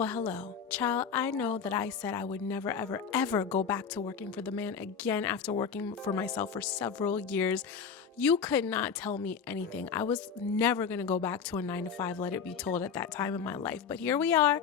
Well, hello, child. I know that I said I would never, ever, ever go back to working for the man again after working for myself for several years. You could not tell me anything. I was never going to go back to a 9 to 5, let it be told, at that time in my life. But here we are,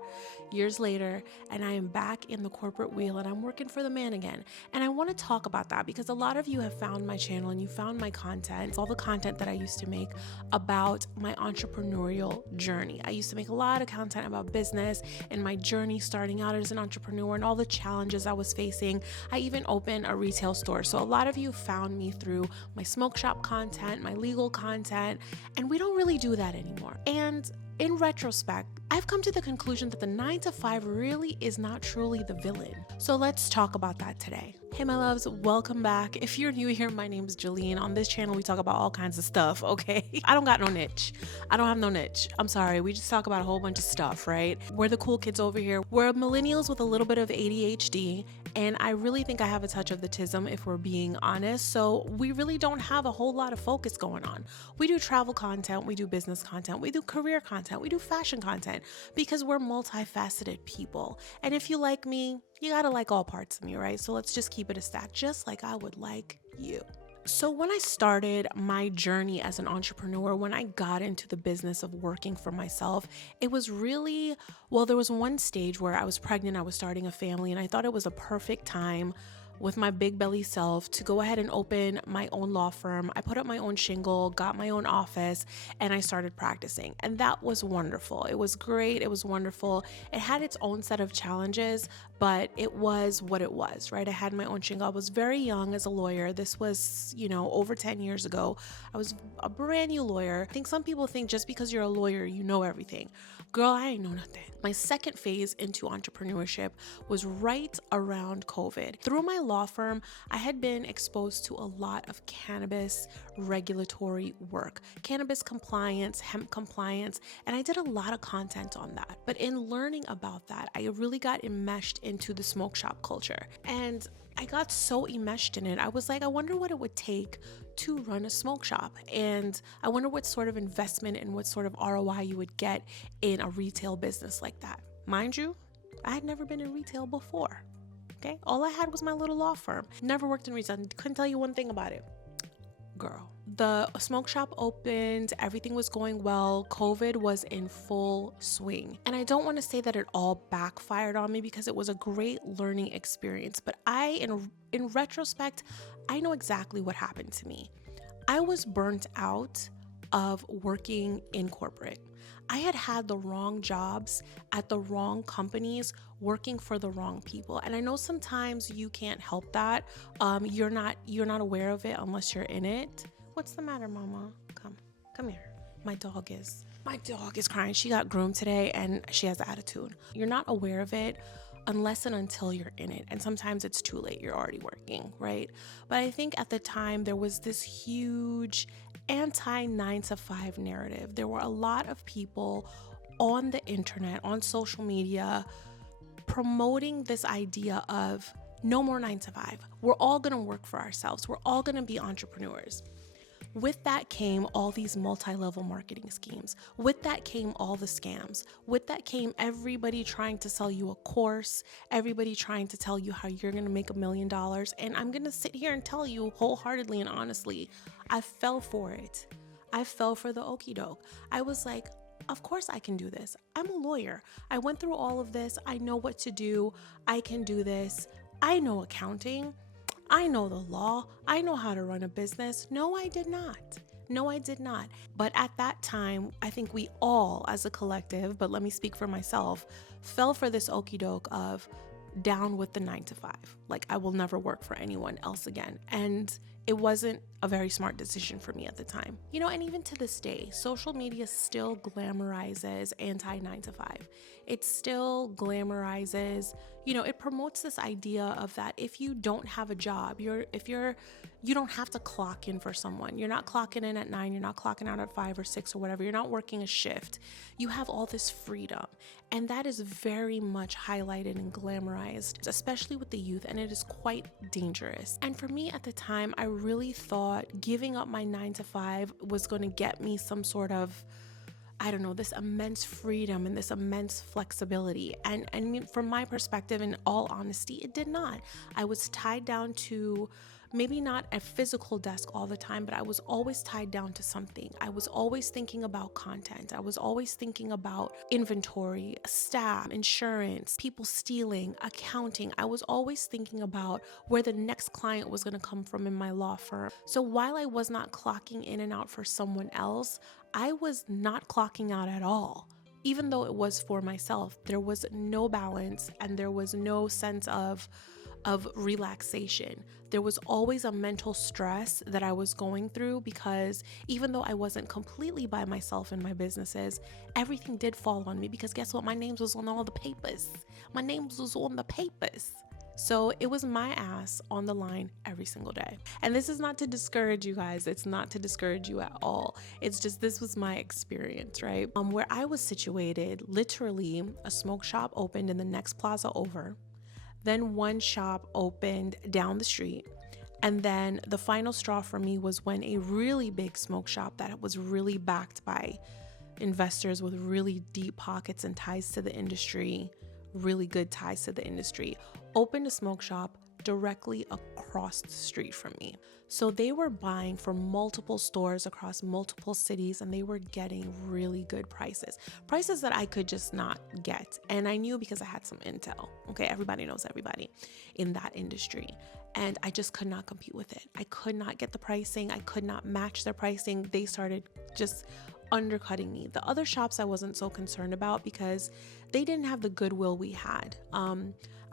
years later, and I am back in the corporate wheel and I'm working for the man again. And I want to talk about that because a lot of you have found my channel and you found my content, all the content that I used to make about my entrepreneurial journey. I used to make a lot of content about business and my journey starting out as an entrepreneur and all the challenges I was facing. I even opened a retail store. So a lot of you found me through my smoke shop content, my legal content, and we don't really do that anymore. And in retrospect, I've come to the conclusion that the 9 to 5 really is not truly the villain. So let's talk about that today. Hey, my loves, welcome back. If you're new here, my name is Jolene. On this channel, we talk about all kinds of stuff, okay? I don't got no niche. I don't have no niche. I'm sorry. We just talk about a whole bunch of stuff, right? We're the cool kids over here. We're millennials with a little bit of ADHD, and I really think I have a touch of the tism if we're being honest. So we really don't have a whole lot of focus going on. We do travel content, we do business content, we do career content, we do fashion content because we're multifaceted people. And if you like me, you gotta like all parts of me, right? So let's just keep it a stack, just like I would like you. So when I started my journey as an entrepreneur, when I got into the business of working for myself, it was really, well, there was one stage where I was pregnant, I was starting a family, and I thought it was a perfect time with my big belly self to go ahead and open my own law firm. I put up my own shingle, got my own office, and I started practicing. And that was wonderful. It was great. It was wonderful. It had its own set of challenges, but it was what it was, right? I had my own shingle. I was very young as a lawyer. This was, over 10 years ago. I was a brand new lawyer. I think some people think just because you're a lawyer, you know everything. Girl, I ain't know nothing. My second phase into entrepreneurship was right around COVID. Through my law firm, I had been exposed to a lot of cannabis regulatory work, cannabis compliance, hemp compliance, and I did a lot of content on that. But in learning about that, I really got enmeshed into the smoke shop culture. And I got so enmeshed in it. I was like, I wonder what it would take to run a smoke shop. And I wonder what sort of investment and what sort of ROI you would get in a retail business like that. Mind you, I had never been in retail before. Okay. All I had was my little law firm. Never worked in retail. Couldn't tell you one thing about it. Girl, the smoke shop opened, everything was going well, COVID was in full swing. And I don't want to say that it all backfired on me because it was a great learning experience, but in retrospect, I know exactly what happened to me. I was burnt out of working in corporate. I had the wrong jobs at the wrong companies, working for the wrong people. And I know sometimes you can't help that. You're not aware of it unless you're in it. What's the matter, mama? Come here. My dog is crying. She got groomed today and she has attitude. You're not aware of it unless and until you're in it. And sometimes it's too late. You're already working, right? But I think at the time there was this huge anti-9 to 5 narrative. There were a lot of people on the internet, on social media, promoting this idea of no more 9 to 5. We're all gonna work for ourselves. We're all gonna be entrepreneurs. With that came all these multi-level marketing schemes. With that came all the scams. With that came everybody trying to sell you a course, everybody trying to tell you how you're going to make $1 million. And I'm going to sit here and tell you wholeheartedly and honestly, I fell for it. I fell for the okie doke. I was like, of course I can do this. I'm a lawyer. I went through all of this. I know what to do. I can do this. I know accounting. I know the law. I know how to run a business. No, I did not. But at that time, I think we all as a collective, but let me speak for myself, fell for this okie doke of down with the 9 to 5. Like I will never work for anyone else again. And it wasn't a very smart decision for me at the time. And even to this day, social media still glamorizes anti-9 to 5. It still glamorizes, it promotes this idea of that if you don't have a job, you don't have to clock in for someone. You're not clocking in at 9, you're not clocking out at 5 or 6 or whatever. You're not working a shift. You have all this freedom. And that is very much highlighted and glamorized, especially with the youth, and it is quite dangerous. And for me at the time, I really thought giving up my 9 to 5 was going to get me some sort of I don't know, this immense freedom and this immense flexibility. And I mean, from my perspective, in all honesty, it did not. I was tied down to maybe not a physical desk all the time, but I was always tied down to something. I was always thinking about content. I was always thinking about inventory, staff, insurance, people stealing, accounting. I was always thinking about where the next client was going to come from in my law firm. So while I was not clocking in and out for someone else, I was not clocking out at all. Even though it was for myself, there was no balance and there was no sense of relaxation. There was always a mental stress that I was going through because even though I wasn't completely by myself in my businesses, everything did fall on me because guess what? My name was on all the papers. My name was on the papers. So it was my ass on the line every single day. And this is not to discourage you guys. It's not to discourage you at all. It's just this was my experience, right? Where I was situated, literally a smoke shop opened in the next plaza over. Then one shop opened down the street. And then the final straw for me was when a really big smoke shop that was really backed by investors with really deep pockets and ties to the industry, really good ties to the industry, opened a smoke shop directly across the street from me. So they were buying from multiple stores across multiple cities and they were getting really good prices that I could just not get. And I knew because I had some intel. Okay, everybody knows everybody in that industry. And I just could not compete with it. I could not get the pricing. I could not match their pricing. They started just undercutting me. The other shops I wasn't so concerned about because they didn't have the goodwill we had.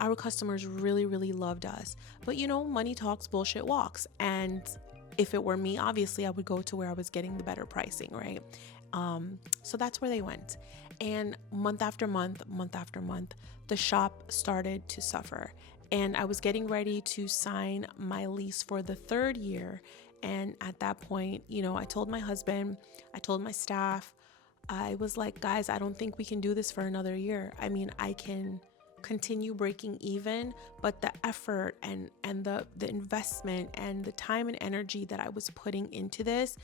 Our customers really, really loved us. But you know, money talks, bullshit walks. And if it were me, obviously I would go to where I was getting the better pricing, right? So that's where they went. And month after month, the shop started to suffer. And I was getting ready to sign my lease for the 3rd year. And at that point, you know, I told my husband, I told my staff, I was like, guys, I don't think we can do this for another year. I mean, I can continue breaking even, but the effort and the investment and the time and energy that I was putting into this,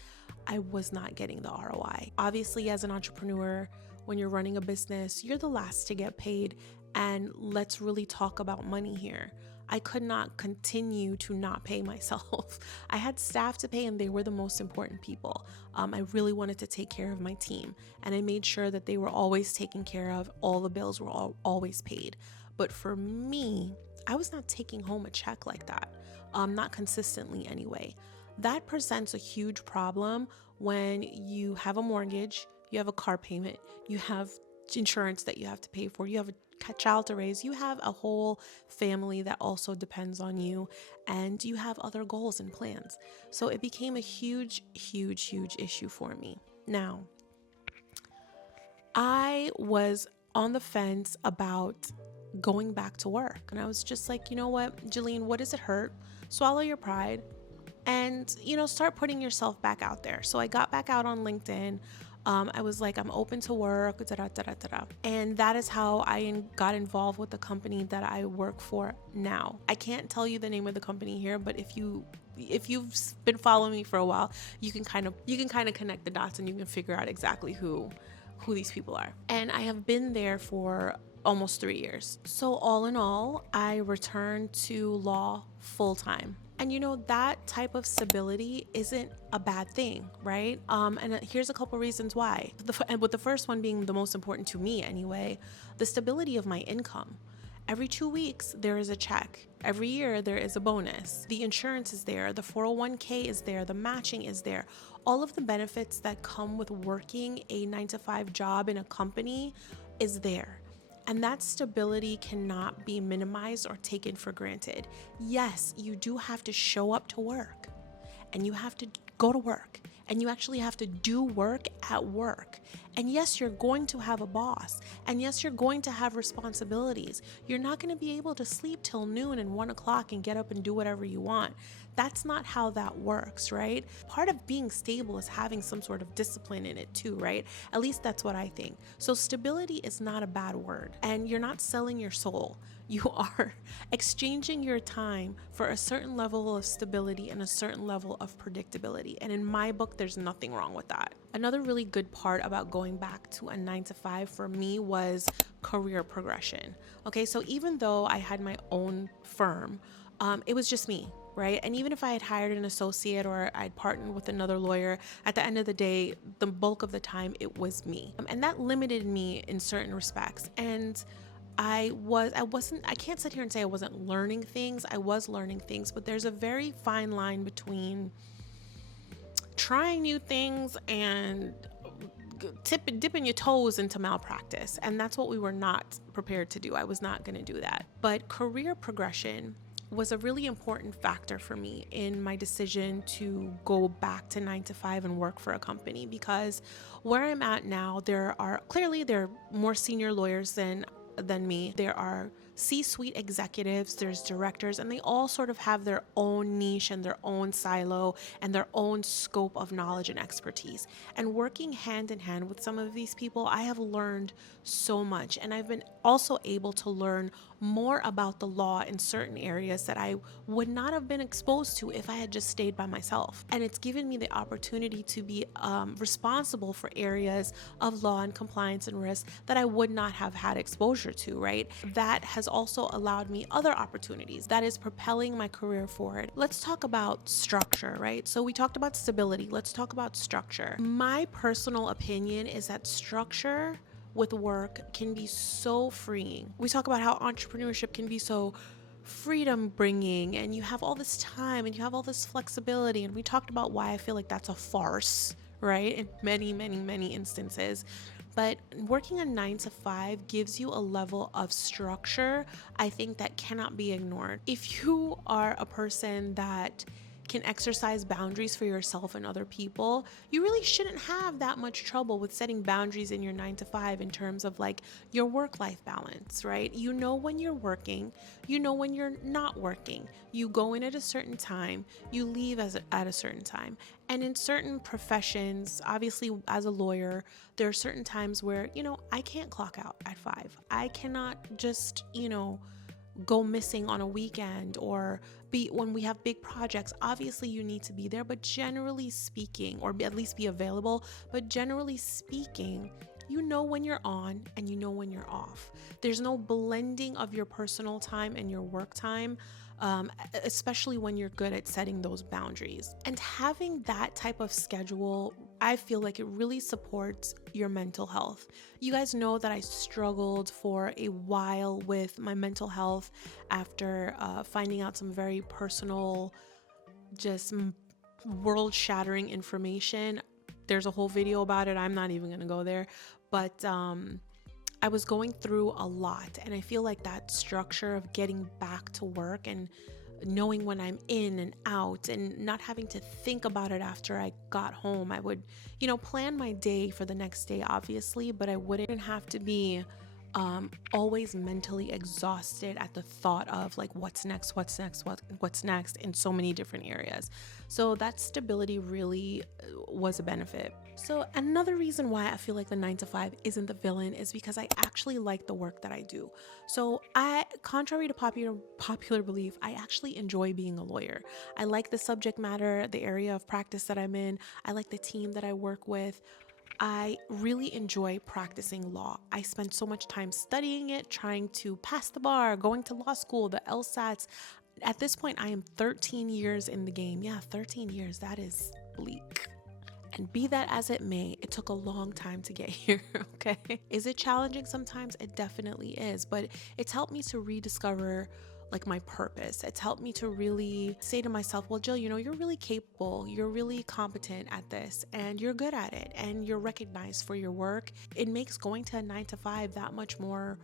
I was not getting the ROI. Obviously, as an entrepreneur, when you're running a business, you're the last to get paid. And let's really talk about money here. I could not continue to not pay myself. I had staff to pay and they were the most important people. I really wanted to take care of my team and I made sure that they were always taken care of. All the bills were always paid. But for me, I was not taking home a check like that, not consistently anyway. That presents a huge problem when you have a mortgage, you have a car payment, you have insurance that you have to pay for, you have a child to raise, you have a whole family that also depends on you, and you have other goals and plans. So it became a huge issue for me. Now, I was on the fence about going back to work, and I was just like, you know what, Jillian, what does it hurt? Swallow your pride and, you know, start putting yourself back out there. So I got back out on LinkedIn. I was like, I'm open to work, and that is how I got involved with the company that I work for now. I can't tell you the name of the company here, but if you've been following me for a while, you can kind of connect the dots and you can figure out exactly who these people are. And I have been there for almost 3 years. So all in all, I returned to law full time. And you know, that type of stability isn't a bad thing, right? And here's a couple reasons why. And with the first one being the most important to me anyway, the stability of my income. Every 2 weeks, there is a check. Every year, there is a bonus. The insurance is there. The 401k is there. The matching is there. All of the benefits that come with working a 9-to-5 job in a company is there. And that stability cannot be minimized or taken for granted. Yes, you do have to show up to work and you have to go to work and you actually have to do work at work. And yes, you're going to have a boss. And yes, you're going to have responsibilities. You're not going to be able to sleep till noon and 1 o'clock and get up and do whatever you want. That's not how that works, right? Part of being stable is having some sort of discipline in it too, right? At least that's what I think. So stability is not a bad word, and you're not selling your soul. You are exchanging your time for a certain level of stability and a certain level of predictability. And in my book, there's nothing wrong with that. Another really good part about going back to a 9 to 5 for me was career progression. Okay, so even though I had my own firm, it was just me, right? And even if I had hired an associate or I'd partnered with another lawyer, at the end of the day, the bulk of the time it was me. And that limited me in certain respects. And I can't sit here and say I wasn't learning things. I was learning things, but there's a very fine line between trying new things and dipping your toes into malpractice. And that's what we were not prepared to do. I was not going to do that. But career progression was a really important factor for me in my decision to go back to 9 to 5 and work for a company, because where I'm at now, there are more senior lawyers than me. There are C-suite executives, there's directors, and they all sort of have their own niche and their own silo and their own scope of knowledge and expertise. And working hand in hand with some of these people, I have learned so much, and I've been also able to learn more about the law in certain areas that I would not have been exposed to if I had just stayed by myself. And it's given me the opportunity to be responsible for areas of law and compliance and risk that I would not have had exposure to, right? That has also allowed me other opportunities that is propelling my career forward. Let's talk about structure, right? So we talked about stability. Let's talk about structure. My personal opinion is that structure with work can be so freeing. We talk about how entrepreneurship can be so freedom bringing, and you have all this time and you have all this flexibility. And we talked about why I feel like that's a farce, right? In many, many, many instances. But working a 9 to 5 gives you a level of structure, I think, that cannot be ignored. If you are a person that can exercise boundaries for yourself and other people, you really shouldn't have that much trouble with setting boundaries in your 9 to 5 in terms of like your work-life balance, right? You know when you're working, you know when you're not working. You go in at a certain time, you leave at a certain time. And in certain professions, obviously as a lawyer, there are certain times where, I can't clock out at 5. I cannot just, go missing on a weekend or when we have big projects. Obviously you need to be there, but generally speaking, or at least be available, but generally speaking, you know when you're on and you know when you're off. There's no blending of your personal time and your work time, especially when you're good at setting those boundaries. And having that type of schedule, I feel like it really supports your mental health. You guys know that I struggled for a while with my mental health after finding out some very personal, just world-shattering information. There's a whole video about it. I'm not even going to go there. But I was going through a lot, and I feel like that structure of getting back to work and knowing when I'm in and out and not having to think about it after I got home. I would, plan my day for the next day, obviously, but I wouldn't have to be always mentally exhausted at the thought of like what's next in so many different areas. So that stability really was a benefit. So another reason why I feel like the 9 to 5 isn't the villain is because I actually like the work that I do. So contrary to popular belief, I actually enjoy being a lawyer. I like the subject matter, the area of practice that I'm in. I like the team that I work with. I really enjoy practicing law. I spend so much time studying it, trying to pass the bar, going to law school, the LSATs. At this point, I am 13 years in the game. Yeah, 13 years. That is bleak. And be that as it may, it took a long time to get here, okay? Is it challenging sometimes? It definitely is, but it's helped me to rediscover like my purpose. It's helped me to really say to myself, well, Jill, you're really capable, you're really competent at this, and you're good at it, and you're recognized for your work. It makes going to a 9 to 5 that much more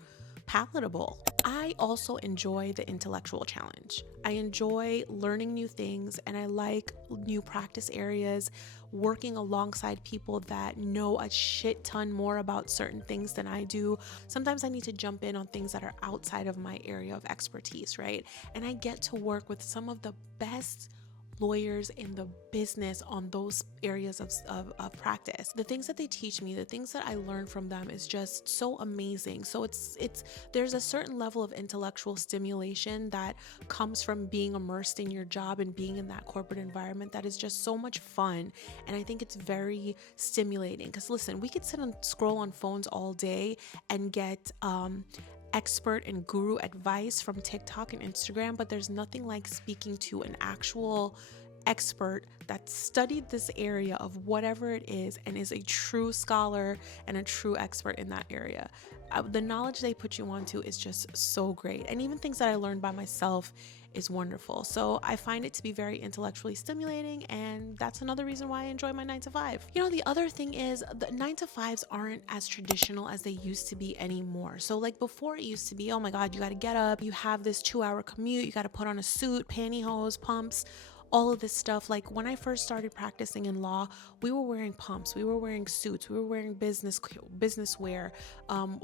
palatable. I also enjoy the intellectual challenge. I enjoy learning new things, and I like new practice areas, working alongside people that know a shit ton more about certain things than I do. Sometimes I need to jump in on things that are outside of my area of expertise, right? And I get to work with some of the best lawyers in the business on those areas of practice. The things that they teach me, the things that I learn from them is just so amazing. So it's there's a certain level of intellectual stimulation that comes from being immersed in your job and being in that corporate environment that is just so much fun. And I think it's very stimulating because listen, we could sit and scroll on phones all day and get expert and guru advice from TikTok and Instagram, but there's nothing like speaking to an actual expert that studied this area of whatever it is and is a true scholar and a true expert in that area. The knowledge they put you onto is just so great. And even things that I learned by myself is wonderful. So I find it to be very intellectually stimulating, and that's another reason why I enjoy my 9 to 5. You know, the other thing is the 9 to 5s aren't as traditional as they used to be anymore. So like before it used to be, oh my God, you got to get up, you have this 2-hour commute, you got to put on a suit, pantyhose, pumps, all of this stuff. Like when I first started practicing in law, we were wearing pumps, we were wearing suits, we were wearing business wear.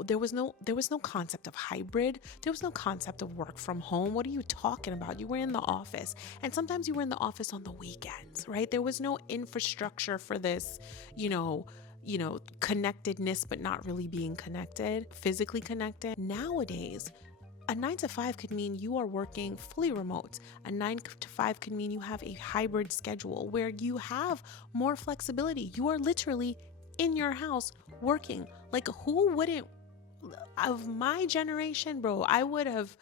There was no concept of hybrid. There was no concept of work from home. What are you talking about? You were in the office, and sometimes you were in the office on the weekends, right? There was no infrastructure for this, connectedness, but not really being connected, physically connected. Nowadays, a 9 to 5 could mean you are working fully remote. A 9 to 5 could mean you have a hybrid schedule where you have more flexibility. You are literally in your house working. Like who wouldn't, of my generation, bro, I would have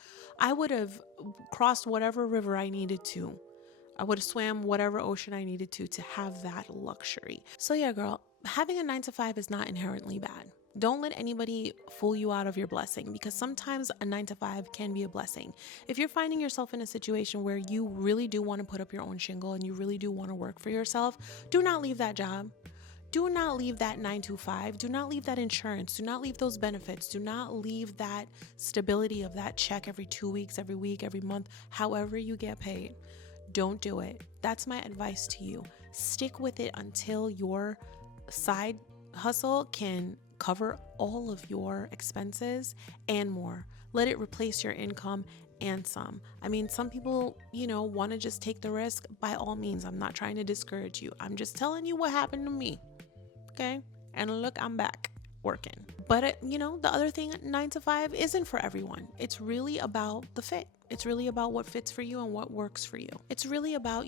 crossed whatever river I needed to. I would have swam whatever ocean I needed to have that luxury. So yeah, girl, having a 9 to 5 is not inherently bad. Don't let anybody fool you out of your blessing, because sometimes a 9 to 5 can be a blessing. If you're finding yourself in a situation where you really do want to put up your own shingle and you really do want to work for yourself, do not leave that job. Do not leave that 9 to 5. Do not leave that insurance. Do not leave those benefits. Do not leave that stability of that check every 2 weeks, every week, every month, however you get paid. Don't do it. That's my advice to you. Stick with it until your side hustle can cover all of your expenses and more. Let it replace your income and some. I mean, some people, want to just take the risk. By all means, I'm not trying to discourage you. I'm just telling you what happened to me. Okay? And look, I'm back working. But, the other thing, 9 to 5 isn't for everyone. It's really about the fit. It's really about what fits for you and what works for you. It's really about,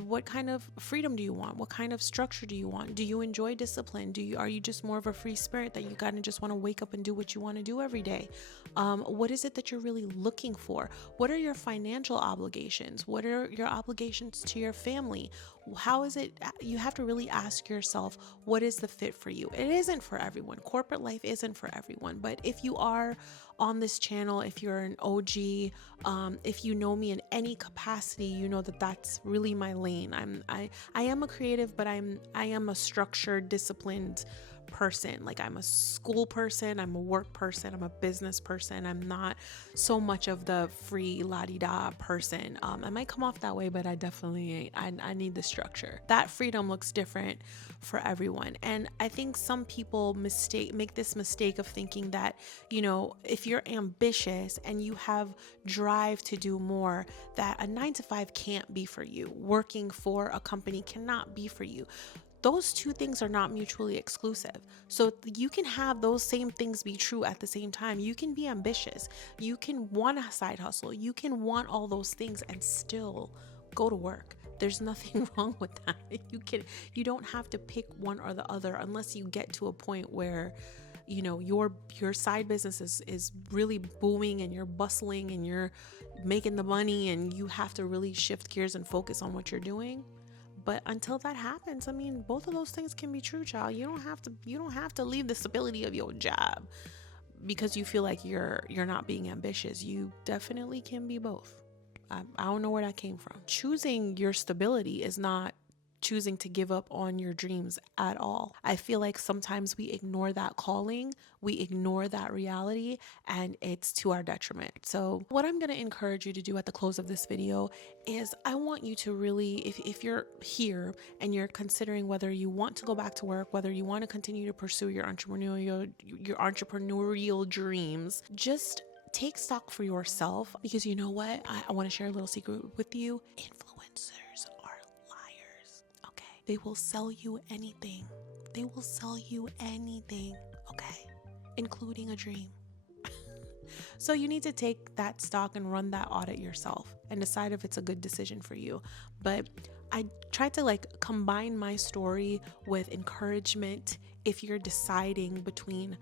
what kind of freedom do you want? What kind of structure do you want? Do you enjoy discipline? Are you just more of a free spirit that you kind of just want to wake up and do what you want to do every day? What is it that you're really looking for? What are your financial obligations? What are your obligations to your family? How is it? You have to really ask yourself, what is the fit for you? It isn't for everyone. Corporate life isn't for everyone. But if you are on this channel, if you're an OG, if you know me in any capacity, you know that that's really my lane. I am a creative, but I am a structured, disciplined person. Like I'm a school person, I'm a work person, I'm a business person. I'm not so much of the free la-di-da person. I might come off that way, but I definitely ain't. I need the structure. That freedom looks different for everyone. And I think some people make this mistake of thinking that, if you're ambitious and you have drive to do more, that a 9 to 5 can't be for you. Working for a company cannot be for you. Those two things are not mutually exclusive. So you can have those same things be true at the same time. You can be ambitious. You can want a side hustle. You can want all those things and still go to work. There's nothing wrong with that. You don't have to pick one or the other unless you get to a point where your side business is really booming and you're bustling and you're making the money and you have to really shift gears and focus on what you're doing. But until that happens, I mean, both of those things can be true, child. You don't have to leave the stability of your job because you feel like you're not being ambitious. You definitely can be both. I don't know where that came from. Choosing your stability is not choosing to give up on your dreams at all. I feel like sometimes we ignore that calling, we ignore that reality, and it's to our detriment. So what I'm going to encourage you to do at the close of this video is I want you to really, if you're here and you're considering whether you want to go back to work, whether you want to continue to pursue your entrepreneurial dreams, just take stock for yourself, because you know what? I want to share a little secret with you. Influencers are They will sell you anything. They will sell you anything, okay? Including a dream. So you need to take that stock and run that audit yourself and decide if it's a good decision for you. But I tried to combine my story with encouragement if you're deciding between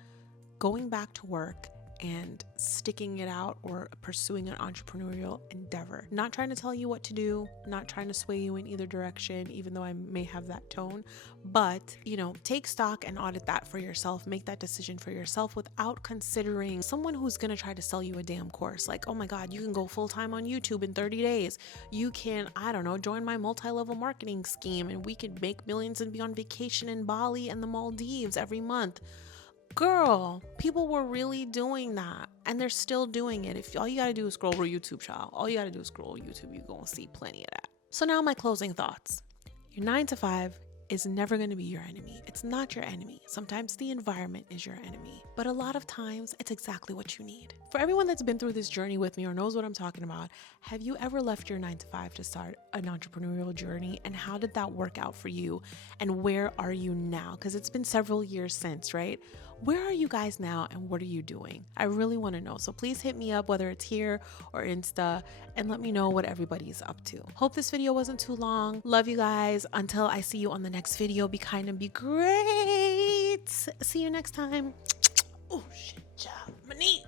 going back to work and sticking it out or pursuing an entrepreneurial endeavor. Not trying to tell you what to do, not trying to sway you in either direction, even though I may have that tone, but take stock and audit that for yourself, make that decision for yourself without considering someone who's gonna try to sell you a damn course. Like, oh my God, you can go full-time on YouTube in 30 days. You can, I don't know, join my multi-level marketing scheme and we could make millions and be on vacation in Bali and the Maldives every month. Girl, people were really doing that and they're still doing it. If all you gotta do is scroll through YouTube, child, all you gotta do is scroll YouTube, you're gonna see plenty of that. So now my closing thoughts. Your 9 to 5 is never going to be your enemy. It's not your enemy. Sometimes the environment is your enemy, but a lot of times it's exactly what you need. For everyone that's been through this journey with me or knows what I'm talking about, have you ever left your 9 to 5 to start an entrepreneurial journey? And how did that work out for you? And where are you now? Because it's been several years since, right? Where are you guys now and what are you doing? I really want to know. So please hit me up, whether it's here or Insta, and let me know what everybody's up to. Hope this video wasn't too long. Love you guys. Until I see you on the next video, be kind and be great. See you next time. Oh shit, child. My knee.